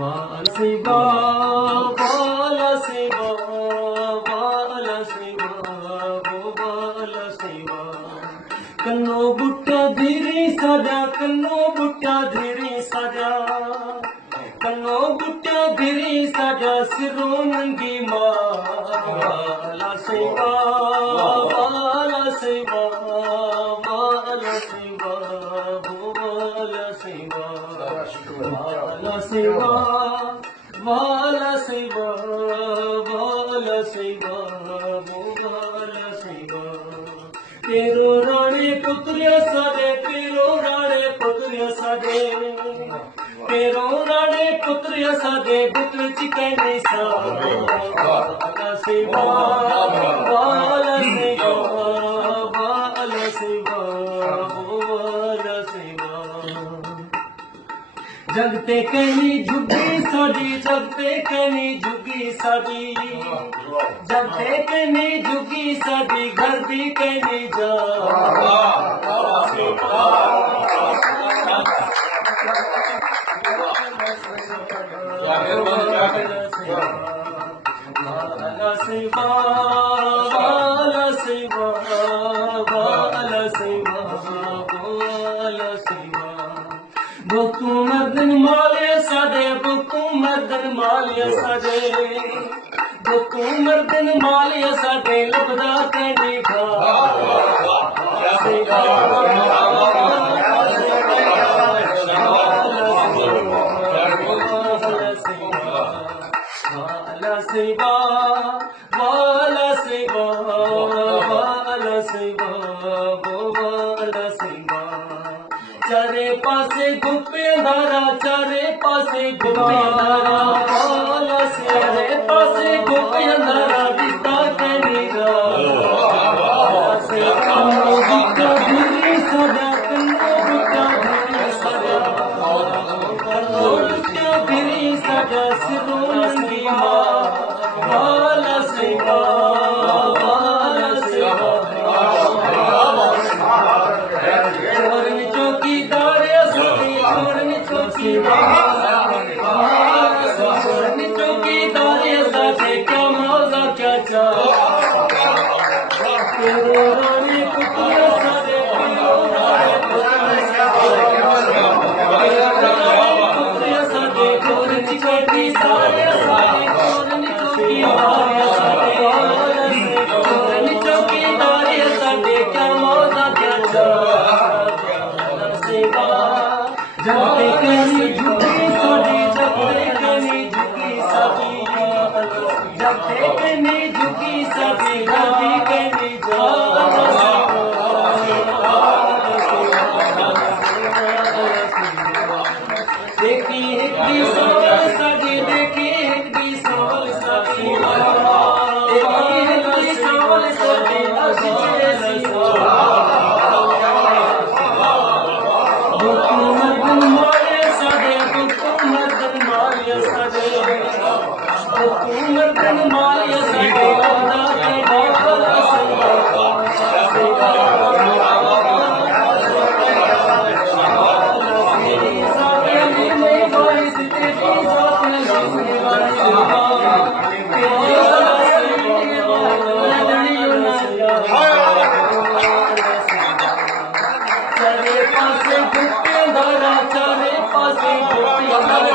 बाल शिवा बाल शिवा बाल शिवा बाल शिवा कन्नो बुट्टा धीरे सजा कन्नो बुट्टा धीरे सजा कन्नो बुट्टा धीरे सजा सिरों नंगी माला शिवा बाल शिवा बाल शिवा बाल शिवा बाल शिवा बाल शिवा बाल शिवा बाल शिवा तेरो राणे पुत्रिया साजे तेरो राणे पुत्रिया साजे तेरो राणे पुत्रिया साजे पुत्र चिकनी सा बाल शिवा बाल शिवा बाल शिवा बाल शिवा जगते कहनी झुगी साड़ी जगते कहनी झुगी साड़ी जगते कहनी झुगी साड़ी घर भी कहनी जा बाल शिवा बाल शिवा बाल शिवा बाल शिवा बुकु मर्दन मालिया साजे बुकु मर्दन मालिया साजे बुकु मर्दन मालिया साजे लबदा कहनी खा शिवा बाल शिवा बाल शिवा बाल शिवा चारे पासे गुप्पे धारा चारे पासे गुप्पे धारा बाल चारे पासे गुप्पे धारा दिता कहनी गा कन्नो बुट्टा धीरे सजा कन्नो बुट्टा धीरे सजा कन्नो बुट्टा धीरे सजा सिरों नंगी बाल शिवा बाल शिवा चोरन चौकीदार सदी चोरन चौकीदार सदी क्या मौजा क्या चाह तेरो रानी पुत्रिया सदे तेरो रानी पुत्रिया सदे चोरन चिकनी सारे सारे चोरन चौकीदार सदे क्या मौजा क्या जगते कहनी झुकी साड़ी जगते कहनी झुकी साड़ी जगते कहनी झुकी साड़ी गादी कहनी जा देखी एक भी सवाल साड़ी देखी एक भी सवाल साड़ी देखी एक भी सवाल साड़ी मर्दन मालिया साजे लबदा चारे पासे गुप्पे धारा चारे पासे गुप्पे